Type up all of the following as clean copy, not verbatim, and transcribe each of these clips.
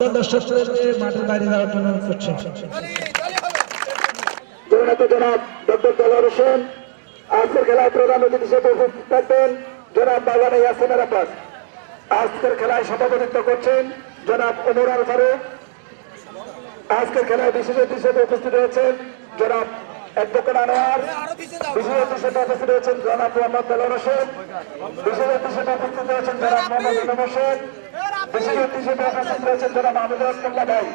দর্শকদেরকে মাঠের বাইরে যাওয়ার জন্য অনুরোধ করছি। জনাব ডক্টর দেলোয়ার হোসেন আজকের খেলায় প্রধান অতিথি হিসেবে উপস্থিত থাকবেন জনাব মাওলানা ইয়াসিন আরাফাত। আজকের খেলায় সভাপতিত্ব করছেন জনাব ওমর আল ফারুক। আজকের খেলায় বিশেষ অতিথি হিসেবে উপস্থিত রয়েছেন জনাব অ্যাডভোকেট আনোয়ার। বিশেষ অতিথি হিসেবে উপস্থিত রয়েছেন জনাব মোহাম্মদ দেলোয়ার হোসেন। বিশেষ অতিথি হিসেবে উপস্থিত রয়েছেন জনাব মোহাম্মদ ইমাম হোসেন। বিশেষ অতিথি হিসেবে উপস্থিত রয়েছেন জনাব আহমেদ রহমতুল্লাহ ভাই।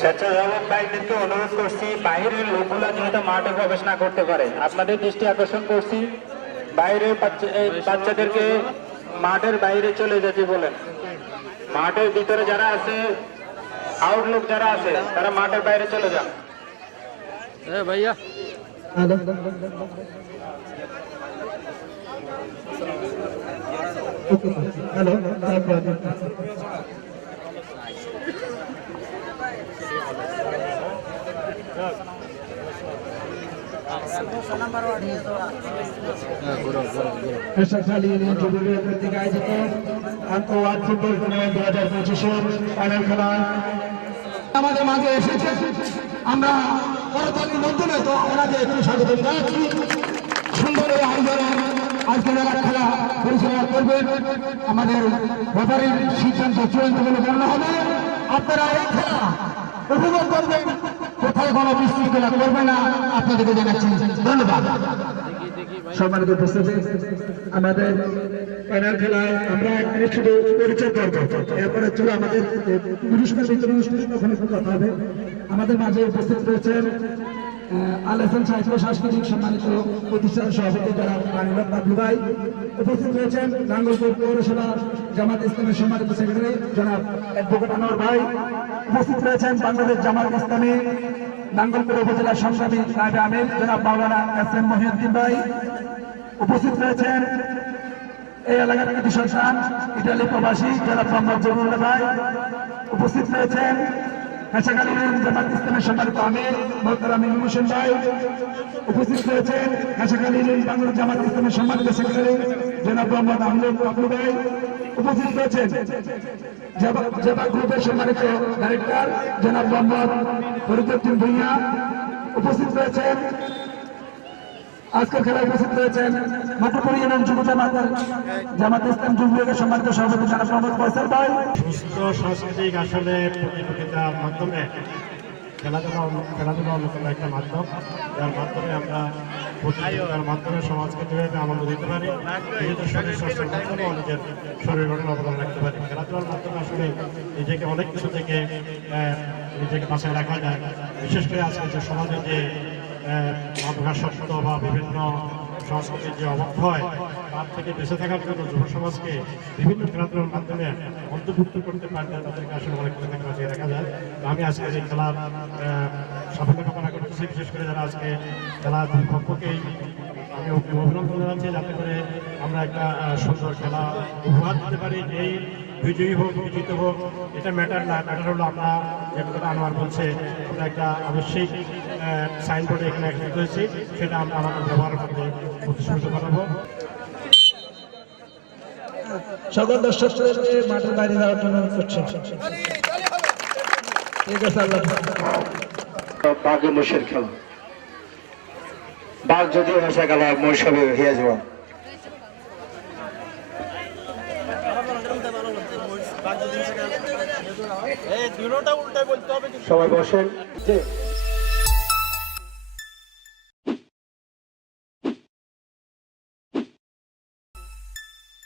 স্বেচ্ছাসেবক ভাইদেরকে অনুরোধ করছি বাইরের লোকগুলা যেহেতু মাঠে প্রবেশ না করতে পারে, আপনাদের দৃষ্টি আকর্ষণ করছি বাইরের বাচ্চাদেরকে মাঠের বাইরে চলে যেতে বলেন। মাঠের ভিতরে যারা আছে, আউটলুক যারা আছে, তারা মাঠের বাইরে চলে যান। ভাইয়া হ্যালো, আয়োজিত আন্তঃওয়ার্ড ফুটবল টুর্নামেন্ট 2025 ফাইনাল খেলা আমাদের মাঝে এসেছে। আমরা করতালির মাধ্যমে তো ওনাদের একটু স্বাগত জানাচ্ছি। সুন্দর এই আয়োজনে আজকে যারা খেলা পরিচালনা করবেন, আমাদের ব্যাপারের সিদ্ধান্ত চূড়ান্ত বলে গণ্য হবে। আপনারা এই খেলা উপভোগ করবেন, কোথায় কোনো বিশৃঙ্খলা করবে না, আপনাদেরকে জানাচ্ছি ধন্যবাদ। সম্মানিত উপস্থিতি, আমাদের ফাইনাল খেলায় আমরা শুধু পরিচয় করব, এরপরে চলো আমাদের পুরস্কার বিতরণ অনুষ্ঠানে তখন কথা হবে। আমাদের মাঝে উপস্থিত রয়েছেন আলেফান সাহিত্য সাংস্কৃতিক সম্মানিত প্রতিষ্ঠানের সভাপতি যারা বাংলা বাবলু ভাই। উপস্থিত রয়েছেন নাঙ্গলকোট পৌরসভা জামাত ইসলামের সম্মানিত সেক্রেটারি জনাব অ্যাডভোকেট আনোয়ার ভাই। উপস্থিত রয়েছেন বাংলাদেশ জামাত ইসলামী নাঙ্গলকোট উপজেলার সংগ্রামী নায়েবে আমির জনাব মাওলানা এস.এম. মহিউদ্দিন ভাই। উপস্থিত রয়েছেন এই এলাকার কৃতি সন্তান ইটালি প্রবাসী জনাব মোহাম্মদ জহুরুল্লাহ ভাই। উপস্থিত রয়েছেন কাছাকাছি জামাত ইসলামের সম্মানিত আমির মোহতারাম ইমাম হোসেন ভাই। উপস্থিত রয়েছেন কাছাকাছি বাংলা জামাত ইসলামের সম্মানিত সেক্রেটারি জনাব মোহাম্মদ আহমদ বাবলু ভাই। উপস্থিত রয়েছেন জেবা গ্রুপের সম্মানিত ডাইরেক্টর জনাব মোহাম্মদ ফরিদুদ্দিন ভূঁইয়া। উপস্থিত রয়েছেন আজকের খেলায় উপস্থিত রয়েছেন মাতুপুর ইউনিয়ন যুব জামাত ইসলাম যুব লীগের সম্মানিত সভাপতি জনাব মোহাম্মদ ফয়সাল ভাই। সুস্থ সাংস্কৃতিক আসলে প্রতিযোগিতার মাধ্যমে খেলাধুলা অন্যতম একটা মাধ্যম, যার মাধ্যমে আমরা প্রতিযোগিতার মাধ্যমে সমাজকে কীভাবে আনন্দ দিতে পারি, নিজেদের শরীর স্বাস্থ্যের মাধ্যমে নিজের শরীর গঠন অবদান রাখতে পারি। খেলাধুলার মাধ্যমে আসলে নিজেকে অনেক কিছু থেকে নিজেকে বাঁচায় রাখা যায়। বিশেষ করে আজকে যে সমাজে যে মাদকাসক্ত বা বিভিন্ন সংস্কৃতির যে অবক্ষয়, তার থেকে বেঁচে থাকার জন্য যুব সমাজকে বিভিন্ন খেলাধুলার মাধ্যমে অন্তর্ভুক্ত করতে পারলে তাদেরকে আসলে অনেক কিছু থেকে বাঁচিয়ে রাখা যায়। আমি আজকে এই খেলার সাফল্য কামনা করতেছি। বিশেষ করে যারা আজকে খেলার পক্ষকেই আমি অভিনন্দন জানাচ্ছি, যাতে করে আমরা একটা সুন্দর খেলা উপহার দিতে পারি। এই বিজয়ী হোক বিজিত হোক এটা ম্যাটার না, ম্যাটার হলো আমরা যে কথা আনোয়ার বলছে, আমরা একটা আবশ্যিক সাইনবোর্ডে এখানে একত্রিত হয়েছি, সেটা আমরা আমাদের ব্যবহারের মধ্যে প্রতিশ্রুত করাবো। সকল দর্শকদেরকে মাঠের বাইরে যাওয়ার জন্য অনুরোধ করছি। ঠিক আছে, আল্লাহ বাঘে মহিষের খেলা। বাঘ যদিও ভাষা গেল মহিষ হবে হইয়া যাওয়া। সবাই বসেন।